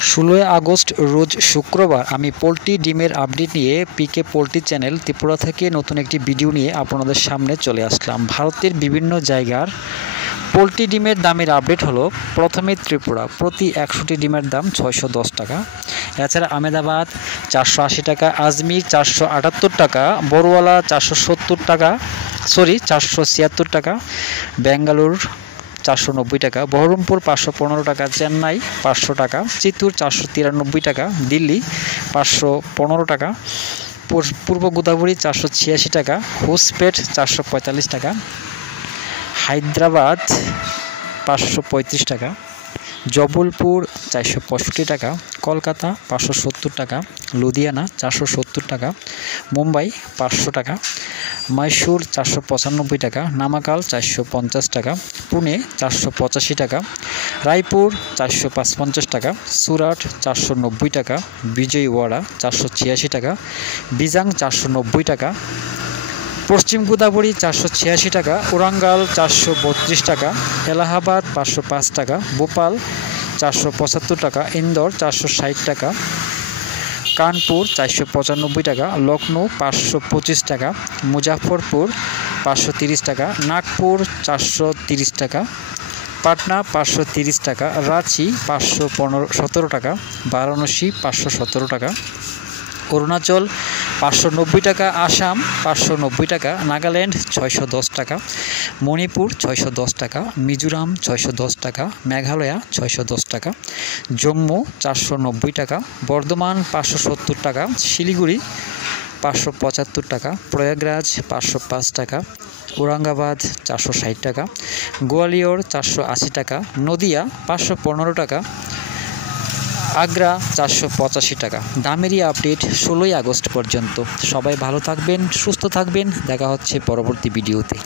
16 August রোজ শুক্রবার আমি poultry ডিমের আপডেট নিয়ে পিকে পোলট্রি চ্যানেল ত্রিপুরা থেকে নতুন একটি ভিডিও নিয়ে আপনাদের সামনে চলে আসলাম। ভারতের বিভিন্ন জায়গার পোলট্রি ডিমের দামের আপডেট হলো। প্রথমে ত্রিপুরা, প্রতি 100টি ডিমের দাম 610 টাকা। এছাড়া আহমেদাবাদ 480 টাকা, আজমির 478 টাকা, বড়ওয়ালা 470 টাকা, 476 টাকা, বেঙ্গালুর 490 টাকা, বহরমপুর 515 টাকা, চেন্নাই 500 টাকা, চিত্তুর 493 টাকা, দিল্লি 515 টাকা, পূর্ব গোদাবরী 486 টাকা, হোসপেট 445 টাকা, হায়দ্রাবাদ 535 টাকা, জবলপুর 465 টাকা, কলকাতা 570 টাকা, লুধিয়ানা 470 টাকা, মুম্বাই 500 টাকা, মহীশূর 495 টাকা, নামাকাল 450 টাকা, পুনে 485 টাকা, রায়পুর 455 টাকা, সুরাট 490 টাকা, বিজয়ওয়াড়া 486 টাকা, বিজাং 490 টাকা, পশ্চিম গোদাবরী 486 টাকা, ওরাঙ্গাল 432 টাকা, এলাহাবাদ 505 টাকা, ভোপাল 475 টাকা, ইন্দোর 460 টাকা, কানপুর 495 টাকা, লখনৌ 525 টাকা, মুজাফরপুর 530 টাকা, নাগপুর 430 টাকা, পাটনা 530 টাকা, রাঁচি 517 টাকা, বারাণসী 517 টাকা, অরুণাচল 590 টাকা, আসাম 590 টাকা, নাগাল্যান্ড 610 টাকা, মণিপুর 610 টাকা, মিজোরাম 610 টাকা, মেঘালয়া 610 টাকা, জম্মু 490 টাকা, বর্ধমান 570 টাকা, শিলিগুড়ি 575 টাকা, প্রয়াগরাজ 505 টাকা, ঔরঙ্গাবাদ 460 টাকা, গোয়ালিয়র 480 টাকা, নদিয়া 515 টাকা, আগ্রা 485 টাকা। দামেরই আপডেট 16 আগস্ট পর্যন্ত। সবাই ভালো থাকবেন, সুস্থ থাকবেন। দেখা হচ্ছে পরবর্তী ভিডিওতে।